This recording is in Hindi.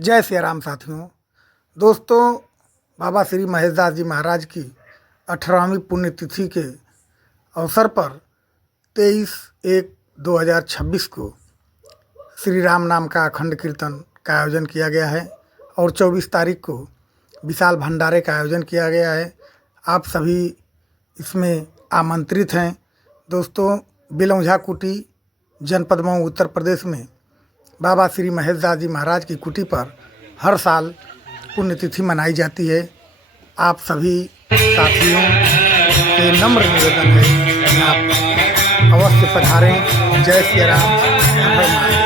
जय सिया राम साथियों। दोस्तों, बाबा श्री महेशदास जी महाराज की 18वीं पुण्यतिथि के अवसर पर 23/1/2026 को श्री राम नाम का अखंड कीर्तन का आयोजन किया गया है और 24 तारीख को विशाल भंडारे का आयोजन किया गया है। आप सभी इसमें आमंत्रित हैं। दोस्तों, बिलौझा कुटी जनपद मऊ उत्तर प्रदेश में बाबा श्री महेशदास जी महाराज की कुटी पर हर साल पुण्यतिथि मनाई जाती है। आप सभी साथियों से नम्र निवेदन है कि आप अवश्य पधारें। जय श्री राम।